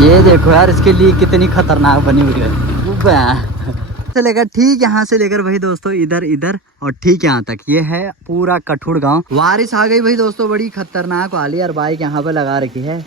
ये देखो यार, इसके लिए कितनी खतरनाक बनी हुई है। से लेकर ठीक यहाँ से लेकर भाई दोस्तों इधर इधर और ठीक यहाँ तक ये है पूरा कठुर गांव। बारिश आ गई भाई दोस्तों, बड़ी खतरनाक वाली, और बाइक यहाँ पे लगा रखी है।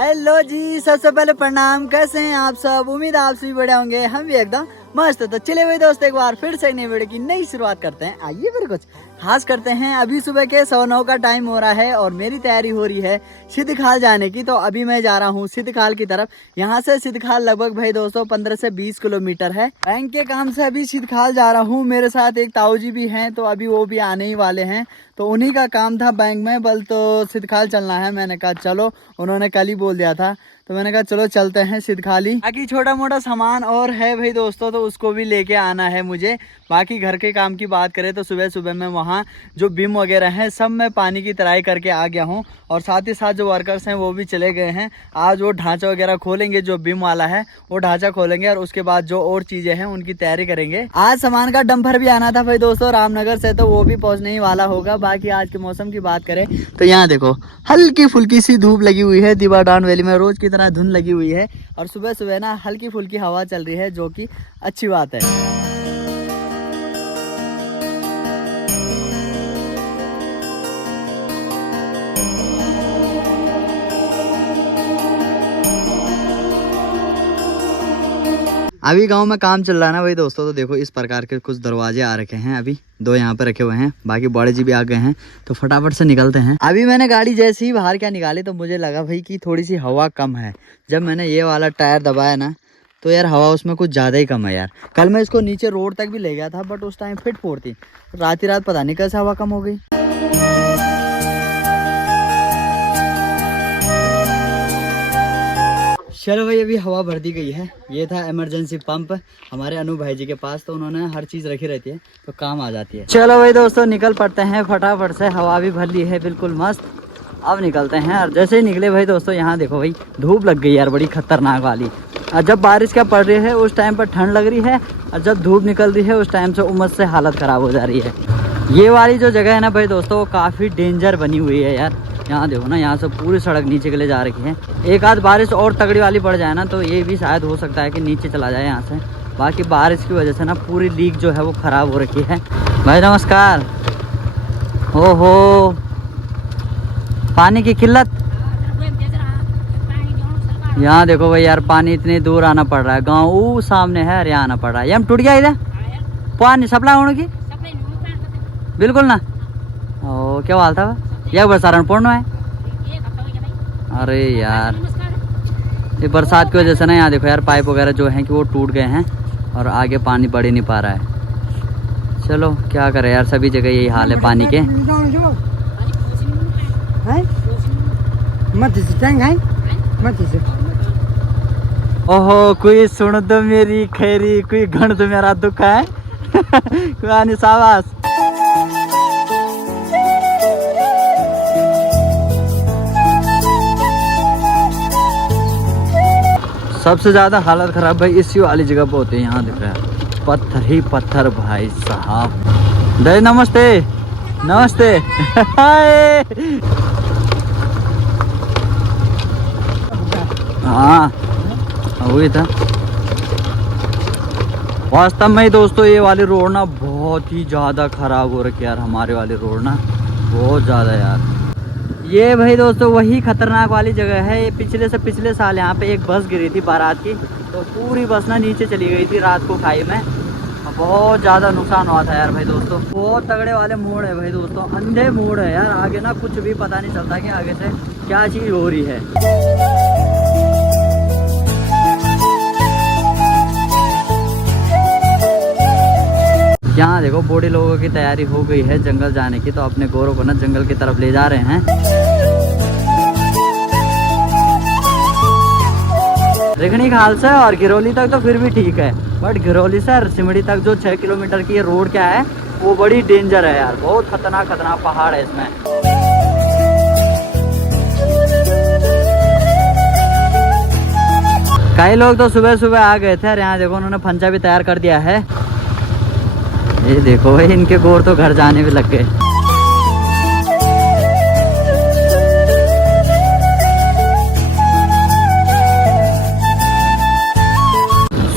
हेलो जी, सबसे पहले प्रणाम। कैसे हैं आप सब? उम्मीद आप सभी बड़े होंगे, हम भी एकदम मस्त है। तो चले भाई दोस्त, एक बार फिर से नई वीडियो की नई शुरुआत करते हैं। आइए फिर कुछ खास करते हैं। अभी सुबह के 9:15 का टाइम हो रहा है और मेरी तैयारी हो रही है सिद्धखाल जाने की। तो अभी मैं जा रहा हूँ सिद्धखाल की तरफ। यहाँ से सिद्धखाल लगभग भाई दोस्तों 15 से 20 किलोमीटर है। बैंक के काम से अभी सिद्धखाल जा रहा हूँ। मेरे साथ एक ताऊ जी भी हैं, तो अभी वो भी आने ही वाले हैं। तो उन्हीं का काम था बैंक में, बल तो सिद्धखाल चलना है। मैंने कहा चलो, उन्होंने कल ही बोल दिया था, तो मैंने कहा चलो चलते हैं सिद्धखाल ही। बाकी छोटा मोटा सामान और है भाई दोस्तों, तो उसको भी लेके आना है मुझे। बाकी घर के काम की बात करें तो सुबह सुबह मैं वहाँ जो बिम वगैरह हैं सब मैं पानी की तराई करके आ गया हूँ, और साथ ही साथ जो वर्कर्स हैं वो भी चले गए हैं। आज वो ढांचा वगैरह खोलेंगे, जो बिम वाला है वो ढांचा खोलेंगे, और उसके बाद जो और चीजें हैं उनकी तैयारी करेंगे। आज सामान का डंपर भी आना था भाई दोस्तों रामनगर से, तो वो भी पहुँचने ही वाला होगा। बाकी आज के मौसम की बात करें तो यहाँ देखो हल्की फुल्की सी धूप लगी हुई है। दीवाडान वैली में रोज की तरह धुंध लगी हुई है, और सुबह सुबह ना हल्की फुल्की हवा चल रही है, जो कि अच्छी बात है। अभी गांव में काम चल रहा है ना भाई दोस्तों, तो देखो इस प्रकार के कुछ दरवाजे आ रखे हैं। अभी 2 यहाँ पे रखे हुए हैं, बाकी बड़े जी भी आ गए हैं, तो फटाफट से निकलते हैं। अभी मैंने गाड़ी जैसे ही बाहर क्या निकाली तो मुझे लगा भाई कि थोड़ी सी हवा कम है। जब मैंने ये वाला टायर दबाया ना, तो यार हवा उसमें कुछ ज़्यादा ही कम है यार। कल मैं इसको नीचे रोड तक भी ले गया था, बट उस टाइम फिट फोर थी। रात ही रात पता नहीं कैसे हवा कम हो गई। चलो भाई, अभी हवा भर दी गई है। ये था इमरजेंसी पंप हमारे अनु भाई जी के पास, तो उन्होंने हर चीज़ रखी रहती है तो काम आ जाती है। चलो भाई दोस्तों, निकल पड़ते हैं फटाफट से। हवा भी भर ली है बिल्कुल मस्त। अब निकलते हैं, और जैसे ही निकले भाई दोस्तों, यहाँ देखो भाई धूप लग गई यार, बड़ी खतरनाक वाली। और जब बारिश क्या पड़ रही है उस टाइम पर ठंड लग रही है, और जब धूप निकल रही है उस टाइम से उमस से हालत ख़राब हो जा रही है। ये वाली जो जगह है ना भाई दोस्तों, वो काफ़ी डेंजर बनी हुई है यार। यहाँ देखो ना, यहाँ से पूरी सड़क नीचे के लिए जा रखी है। एक आध बारिश और तगड़ी वाली पड़ जाए ना, तो ये भी शायद हो सकता है कि नीचे चला जाए यहाँ से। बाकी बारिश की वजह से ना पूरी लीक जो है वो ख़राब हो रखी है। भाई नमस्कार। ओहो, पानी की किल्लत। यहाँ देखो भाई यार, पानी इतनी दूर आना पड़ रहा है। गाँव वो सामने है, अरे आना पड़ रहा है। ये हम टूट गया इधर पानी सप्लाई होने की बिल्कुल ना। ओ क्या हाल था यह बरसारण पूर्ण है। अरे यार, ये बरसात की वजह से ना यहाँ देखो यार पाइप वगैरह जो हैं कि वो टूट गए हैं, और आगे पानी बढ़ ही नहीं पा रहा है। चलो क्या करें यार, सभी जगह यही हाल है पानी के। ओहो, कोई सुन दो मेरी खैरी, कोई गण दो मेरा दुख है। कोई शाबाश। सबसे ज्यादा हालत खराब भाई इसी वाली जगह पे होती है। यहाँ दिख रहा है पत्थर ही पत्थर भाई साहब। दे नमस्ते नमस्ते। हाँ वही था वास्तव में दोस्तों। ये वाली रोड ना बहुत ही ज़्यादा ख़राब हो रखी है यार, हमारे वाली रोड ना बहुत ज़्यादा यार। ये भाई दोस्तों वही खतरनाक वाली जगह है। ये पिछले साल यहाँ पे एक बस गिरी थी बारात की, तो पूरी बस ना नीचे चली गई थी रात को खाई में। बहुत ज़्यादा नुकसान हुआ था यार भाई दोस्तों। बहुत तगड़े वाले मोड़ है भाई दोस्तों, अंधे मोड़ है यार। आगे ना कुछ भी पता नहीं चलता कि आगे से क्या चीज़ हो रही है। यहाँ देखो बूढ़े लोगों की तैयारी हो गई है जंगल जाने की, तो अपने गोरों को ना जंगल की तरफ ले जा रहे हैं। रिखणी खाल से और घिरोली तक तो फिर भी ठीक है, बट घिरोली से सिमड़ी तक जो 6 किलोमीटर की ये रोड क्या है वो बड़ी डेंजर है यार, बहुत खतरनाक खतरनाक पहाड़ है इसमें। कई लोग तो सुबह सुबह आ गए थे और यहाँ देखो उन्होंने फंचा भी तैयार कर दिया है। ये देखो भाई, इनके गोर तो घर जाने भी लग गए।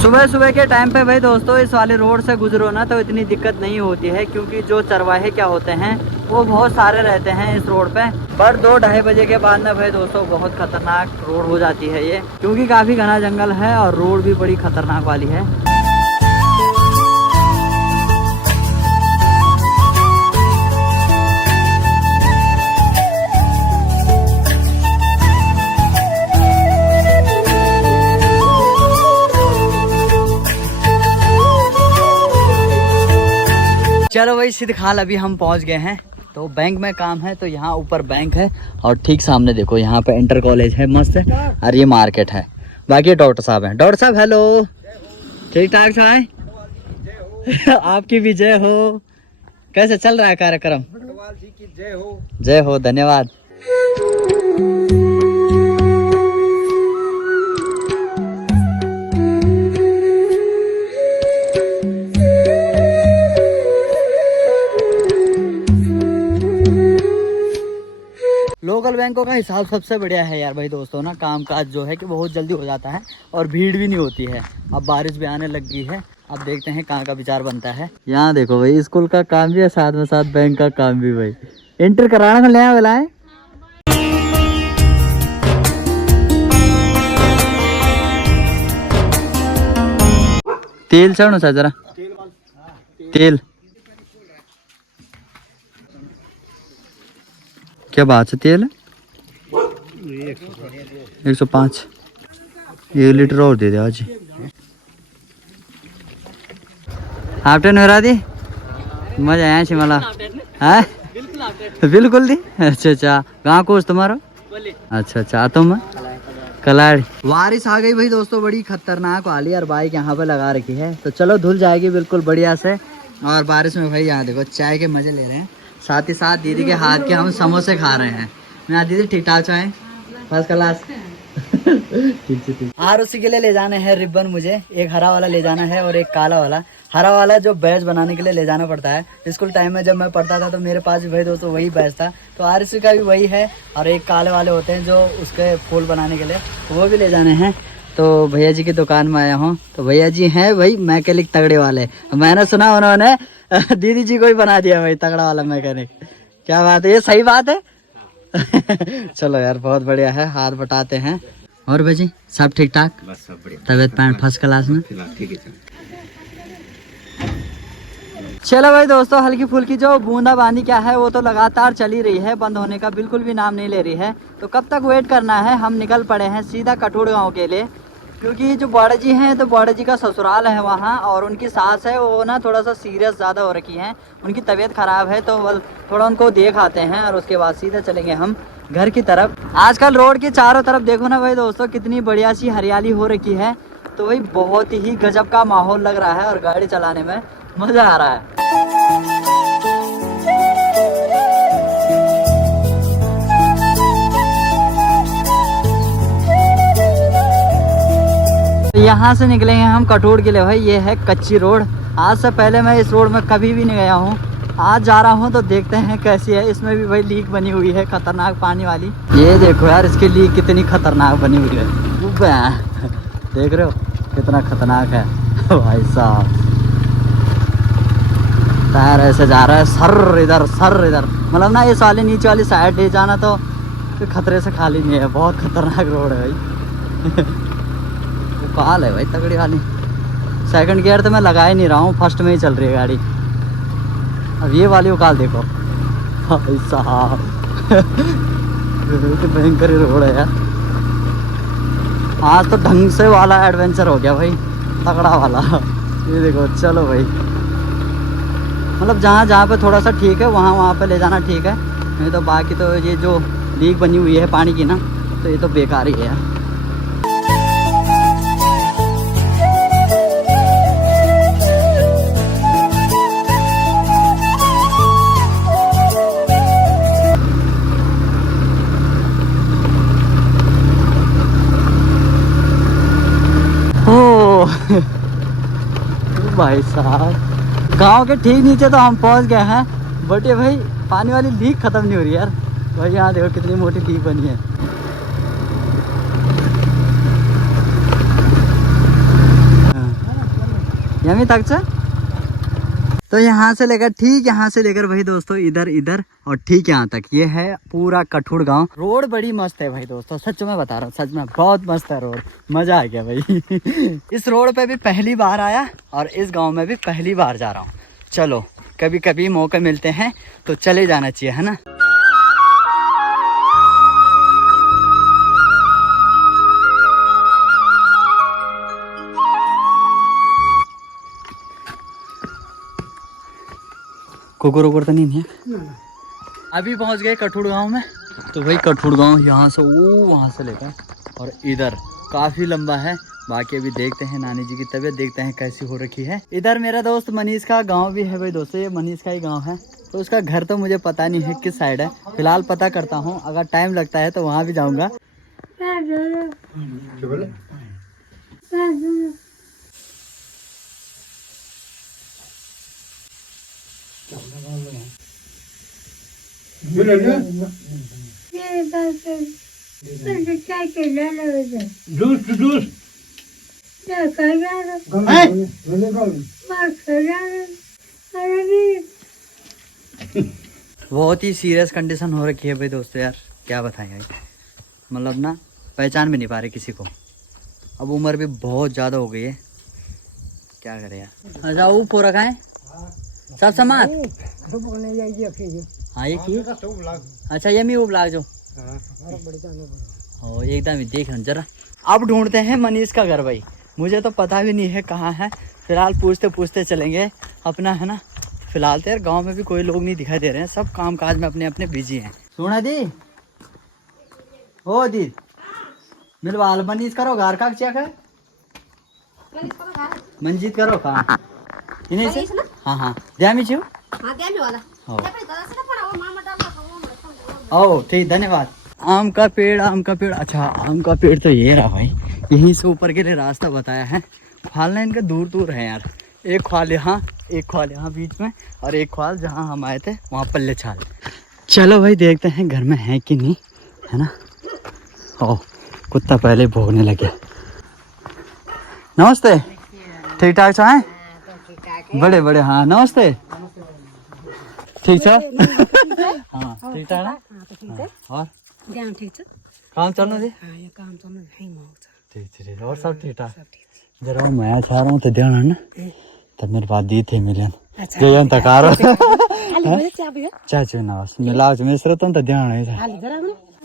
सुबह सुबह के टाइम पे भाई दोस्तों इस वाले रोड से गुजरो ना तो इतनी दिक्कत नहीं होती है, क्योंकि जो चरवाहे क्या होते हैं वो बहुत सारे रहते हैं इस रोड पे। पर 2-2:30 बजे के बाद ना भाई दोस्तों बहुत खतरनाक रोड हो जाती है ये, क्योंकि काफ़ी घना जंगल है और रोड भी बड़ी खतरनाक वाली है। चलो भाई सिद्धखाल अभी हम पहुंच गए हैं, तो बैंक में काम है, तो यहाँ ऊपर बैंक है और ठीक सामने देखो यहाँ पे इंटर कॉलेज है मस्त है, और ये मार्केट है। बाकी डॉक्टर साहब हैं। डॉक्टर साहब हेलो, ठीक ठाक साहब आपकी भी जय हो। कैसे चल रहा है कार्यक्रम? जय हो, जय हो, धन्यवाद। लोकल बैंकों का हिसाब सबसे बढ़िया है यार भाई दोस्तों ना, काम काज जो है कि बहुत जल्दी हो जाता है और भीड़ भी नहीं होती है। अब बारिश भी आने लग गई है, अब देखते हैं कहाँ का विचार बनता है। यहाँ देखो भाई स्कूल का काम भी है, साथ में साथ बैंक का काम भी। भाई एंटर कराना को नया वाला है। तेल चढ़ो सा जरा, तेल क्या बात है? तेल 105, 1 लीटर और दे दे आज। हाफ टेन हो दी मजा आया शिमला है बिल्कुल दी। अच्छा कहाँ कोच तुम्हारा? अच्छा तुम कलाड़ी। बारिश आ गई भाई दोस्तों, बड़ी खतरनाक वाली, और बाइक यहाँ पे लगा रखी है तो चलो धुल जाएगी बिल्कुल बढ़िया से। और बारिश में भाई यहाँ देखो चाय के मजे ले रहे हैं, साथ ही साथ दीदी के हाथ के हम समोसे खा रहे हैं। मैं दीदी ठीक ठाक चाय फर्स्ट क्लास ठीक। और उसी के लिए ले जाने हैं रिबन, मुझे एक हरा वाला ले जाना है और एक काला वाला। हरा वाला जो बैच बनाने के लिए ले जाना पड़ता है। स्कूल टाइम में जब मैं पढ़ता था तो मेरे पास भी भाई दोस्तों वही बैच था, तो आरसी का भी वही है। और एक काले वाले होते हैं जो उसके फूल बनाने के लिए, तो वो भी ले जाने हैं। तो भैया जी की दुकान में आया हूँ, तो भैया जी हैं भाई मैकेनिक तगड़े वाले। मैंने सुना उन्होंने दीदी जी को ही बना दिया भाई तगड़ा वाला मैकेनिक। क्या बात है, ये सही बात है चलो यार बहुत बढ़िया है, हाथ बटाते हैं। और भाई जी सब ठीक ठाक? बस सब बढ़िया, तबियत पैंट फर्स्ट क्लास में? ठीक है। चलो भाई दोस्तों, हल्की फुल्की जो बूंदाबांदी क्या है वो तो लगातार चली रही है, बंद होने का बिल्कुल भी नाम नहीं ले रही है। तो कब तक वेट करना है? हम निकल पड़े हैं सीधा कठोड़ गांव के लिए, क्योंकि जो बड़ा जी हैं तो बड़ा जी का ससुराल है वहाँ, और उनकी सास है वो ना थोड़ा सा सीरियस ज़्यादा हो रखी हैं, उनकी तबीयत ख़राब है, तो थोड़ा उनको देख आते हैं और उसके बाद सीधा चलेंगे हम घर की तरफ। आजकल रोड के चारों तरफ देखो ना भाई दोस्तों कितनी बढ़िया सी हरियाली हो रखी है, तो भाई बहुत ही गजब का माहौल लग रहा है और गाड़ी चलाने में मज़ा आ रहा है। यहाँ से निकलेंगे हम कठोड़ के लिए भाई, ये है कच्ची रोड। आज से पहले मैं इस रोड में कभी भी नहीं गया हूँ, आज जा रहा हूँ तो देखते हैं कैसी है। इसमें भी भाई लीक बनी हुई है खतरनाक पानी वाली, ये देखो यार इसकी लीक कितनी खतरनाक बनी हुई है देख रहे हो कितना खतरनाक है भाई साहब। टायर ऐसे जा रहा है सर इधर, मतलब ना इस वाले नीचे वाली साइड ले जाना तो खतरे से खाली नहीं है, बहुत खतरनाक रोड है भाई काल है भाई तगड़ी वाली। सेकंड गियर तो मैं लगा ही नहीं रहा हूँ, फर्स्ट में ही चल रही है गाड़ी। अब ये वाली उकाल देखो भाई साहब तो भयंकर रोड है यार। आज तो ढंग से वाला एडवेंचर हो गया भाई, तगड़ा वाला। ये देखो चलो भाई, मतलब जहाँ पे थोड़ा सा ठीक है वहाँ पे ले जाना ठीक है, नहीं तो बाकी तो ये जो लीक बनी हुई है पानी की ना, तो ये तो बेकार ही है यार। भाई साहब, गांव के ठीक नीचे तो हम पहुंच गए हैं, बट ये भाई पानी वाली लीक खत्म नहीं हो रही यार। भाई यहाँ देखो कितनी मोटी लीक बनी है। यमी तक से तो यहाँ से लेकर ठीक यहाँ से लेकर भाई दोस्तों इधर इधर और ठीक यहाँ तक ये है पूरा कठुड़ गांव। रोड बड़ी मस्त है भाई दोस्तों, सच में बता रहा हूँ, सच में बहुत मस्त है रोड, मजा आ गया भाई। इस रोड पे भी पहली बार आया और इस गांव में भी पहली बार जा रहा हूँ। चलो कभी कभी मौके मिलते हैं तो चले जाना चाहिए, है ना। कुकुर उकुर तो नहीं है। अभी पहुंच गए कठुड़ गांव में। तो भाई कठुड़ गांव यहाँ से वहाँ से लेकर और इधर काफ़ी लंबा है। बाकी अभी देखते हैं नानी जी की तबीयत, देखते हैं कैसी हो रखी है। इधर मेरा दोस्त मनीष का गांव भी है भाई दोस्तों, ये मनीष का ही गांव है। तो उसका घर तो मुझे पता नहीं है किस साइड है, फिलहाल पता करता हूँ, अगर टाइम लगता है तो वहाँ भी जाऊँगा। बहुत ही सीरियस कंडीशन हो रखी है भाई दोस्तों यार, क्या बताएं यार, मतलब ना पहचान भी नहीं पा रहे किसी को। अब उम्र भी बहुत ज़्यादा हो गई है, क्या करें यार। अच्छा वो पूरा का है सब सामान। हाँ ये की अच्छा ये वो ब्लाग जो ओ एकदम देख रहा जरा। अब ढूंढते हैं मनीष का घर भाई, मुझे तो पता भी नहीं है कहाँ है। फिलहाल पूछते पूछते चलेंगे अपना, है ना। फिलहाल तो यार गांव में भी कोई लोग नहीं दिखाई दे रहे हैं, सब काम काज में अपने अपने बिजी हैं। सुना दी ओ दी मिलवाल मनीष करो घर का चेक है, मंजीत करो कहाँ इन्हें से। हाँ हाँ ध्यान छो ओ ठीक धन्यवाद। आम का पेड़ अच्छा आम का पेड़ तो ये रहा भाई, यहीं से ऊपर के लिए रास्ता बताया है। ख्वाल इनका दूर दूर है यार, एक ख्वाल यहाँ एक ख्वाल यहाँ बीच में और एक ख्वाल जहाँ हम आए थे वहाँ पल्ले छाल। चलो भाई देखते हैं घर में है कि नहीं, है ना। ओ कुत्ता पहले भोगने लगे। नमस्ते, ठीक ठाक छो हैं? बड़े बड़े हाँ नमस्ते, ठीक है हाँ ठीक ठाक ना। और काम चलना थी ठीक और सब ठीक ठाक। जरा मैं चाह रहा हूँ तो ध्यान है ना, तब मेरे पास दी थे मिलियन जयन तकार चाचू ना बस मिला मिश्र तो ध्यान है।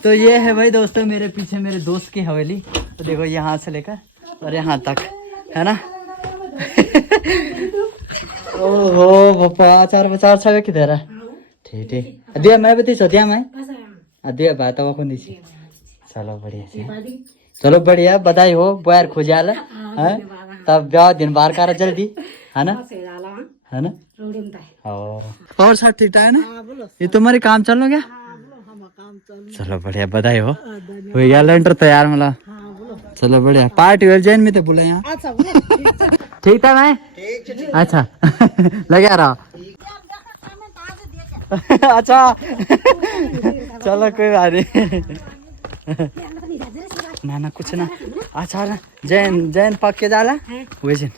तो ये है भाई दोस्तों मेरे पीछे मेरे दोस्त की हवेली। तो देखो यहाँ से लेकर और यहाँ तक, है ना। ओहो पापा चार बचार छवे किधर है ठीक ठीक दिया मैं बती सो दिया मैं दिया बात को नीचे। चलो बढ़िया से, चलो बढ़िया बधाई हो बाहर खोजाल है तब ब्याह दिन बार कर जल्दी, है ना, है ना। और सब ठीक ठाक है ना। ये तुम्हारे काम चल लो क्या? चलो बढ़िया बधाई हो गया लेंटर तैयार मतलब। चलो बढ़िया पार्टी वेल जैन में तो बोले यहाँ ठीक था मैं अच्छा लगा रहा अच्छा चलो कोई बात नहीं ना ना कुछ ना। अच्छा ना जैन जैन पक के डाला वैसे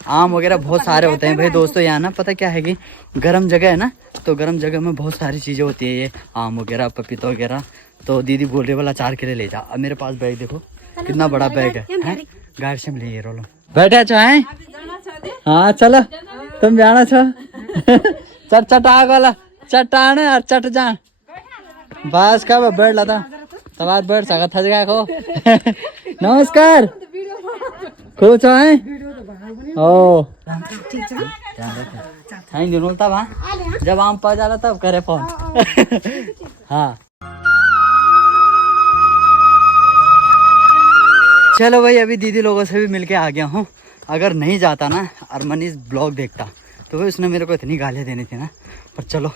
आम वगैरह बहुत सारे होते हैं भाई दोस्तों यहाँ ना। पता क्या है कि गर्म जगह है ना, तो गर्म जगह में बहुत सारी चीज़ें होती है, ये आम वगैरह पपीता वगैरह। तो दीदी बोल रही वाला 4 के लिए ले जा। अब मेरे पास बैग देखो कितना बड़ा बैग है, गाड़ी से मिली रोलो बैठे चाहे। हाँ चलो तुम जाना छो चट चटाग वाला चट्टान और चट जा बस का बैठ लाता तब आज बैठ सका थक गया को नमस्कार खुश हो हैं ओ थैंक यू तब। हाँ जब आम पा जाला तब करे फोन हाँ चलो भाई अभी दीदी लोगों से भी मिलके आ गया हूँ। अगर नहीं जाता ना और मनीष ब्लॉग देखता तो भाई उसने मेरे को इतनी गालियाँ देनी थी ना, पर चलो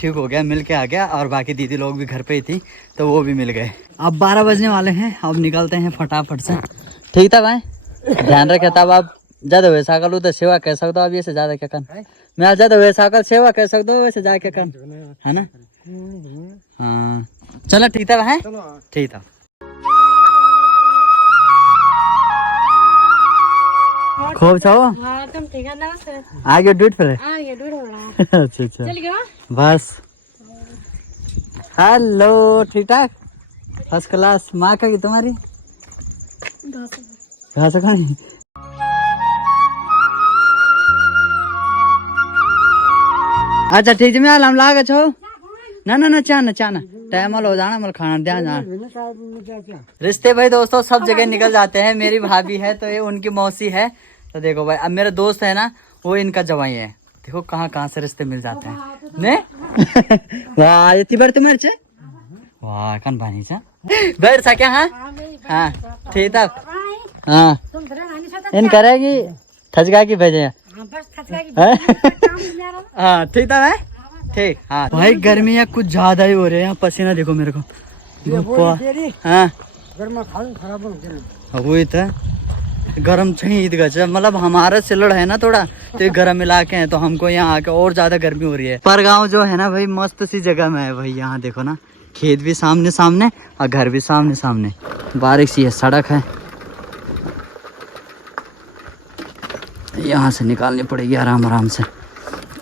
ठीक हो गया मिल के आ गया। और बाकी दीदी लोग भी घर पे ही थी तो वो भी मिल गए। अब 12 बजने वाले हैं, अब निकलते हैं फटाफट से। ठीक था भाई ध्यान रखे तब आप ज्यादा वैसा कर लो तो सेवा कर सकते हो, अब ये से ज्यादा क्या करना। मैं ज्यादा वैसा कर सेवा कर सकते हो, वैसे जा क्या करना है ना। हाँ चलो ठीक था है, ठीक था। खूब छो आगे डूट पर अच्छा अच्छा बस। हेलो ठीक ठाक फर्स्ट क्लास। माँ का की तुम्हारी घास खानी। अच्छा ठीक है, मैं हम लागे छो ना चाना टाइम हो जाना मतलब खाना ध्यान जाना। रिश्ते भाई दोस्तों सब जगह निकल जाते हैं। मेरी भाभी है तो ये उनकी मौसी है। तो देखो भाई अब मेरा दोस्त है ना वो इनका जवाई है। देखो कहाँ कहाँ से रिश्ते मिल जाते हैं ने। वाह इतनी बड़ी तुम्हारे से वाह कन पानी से बैठ सा क्या। हाँ हाँ ठीक था। हाँ इन करेगी थचका की भेजे। हाँ ठीक था भाई ठीक। हाँ भाई गर्मी है कुछ ज्यादा ही हो रही है यहाँ, पसीना देखो मेरे को। हाँ वही तो गर्म चाहिए मतलब हमारा सिलड़ है ना थोड़ा तो ये गर्म इलाके हैं तो हमको यहाँ आके और ज्यादा गर्मी हो रही है। पर गाँव जो है ना भाई मस्त सी जगह में है भाई। यहाँ देखो ना खेत भी सामने सामने और घर भी सामने सामने, बारिश सी है, सड़क है। यहाँ से निकालनी पड़ेगी आराम आराम से।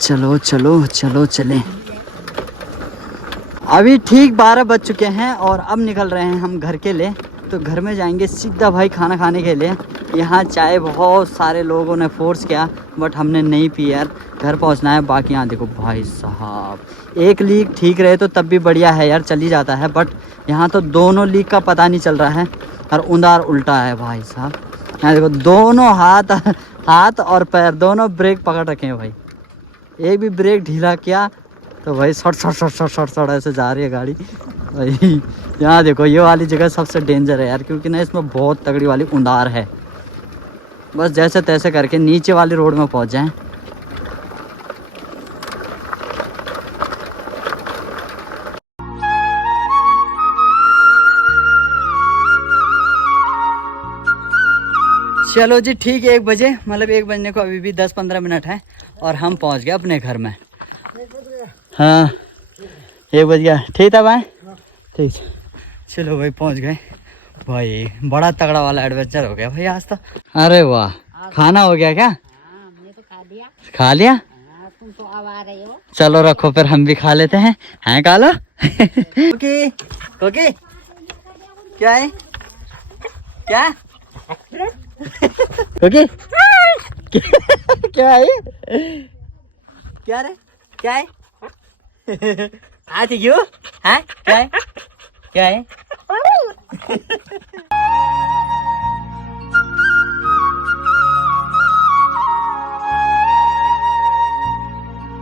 चलो चलो चलो चले। अभी ठीक 12 बज चुके हैं और अब निकल रहे हैं हम घर के लिए। तो घर में जाएंगे सीधा भाई खाना खाने के लिए। यहाँ चाय बहुत सारे लोगों ने फोर्स किया बट हमने नहीं पी यार, घर पहुँचना है। बाकी यहाँ देखो भाई साहब एक लीक ठीक रहे तो तब भी बढ़िया है यार, चल ही जाता है। बट यहाँ तो दोनों लीक का पता नहीं चल रहा है और उंधार उल्टा है भाई साहब। यहाँ देखो दोनों हाथ और पैर दोनों ब्रेक पकड़ रखे हैं भाई। एक भी ब्रेक ढीला किया तो भाई सट ऐसे जा रही है गाड़ी भाई। यहाँ देखो ये वाली जगह सबसे डेंजर है यार, क्योंकि ना इसमें बहुत तगड़ी वाली उंधार है। बस जैसे तैसे करके नीचे वाली रोड में पहुँच जाएं। चलो जी ठीक है 1 बजे मतलब 1 बजने को अभी भी 10-15 मिनट है और हम पहुंच गए अपने घर में। हाँ 1 बज गया ठीक था भाई ठीक। चलो भाई पहुंच गए भाई। बड़ा तगड़ा वाला एडवेंचर हो गया भाई आज तो। अरे वाह खाना हो गया क्या। खा लिया तुम तो अब आ रहे हो। चलो रखो फिर हम भी खा लेते हैं खा लो। कोकी कोकी क्या है क्या कोकी क्या है क्या रे क्या है आती क्यों है क्या है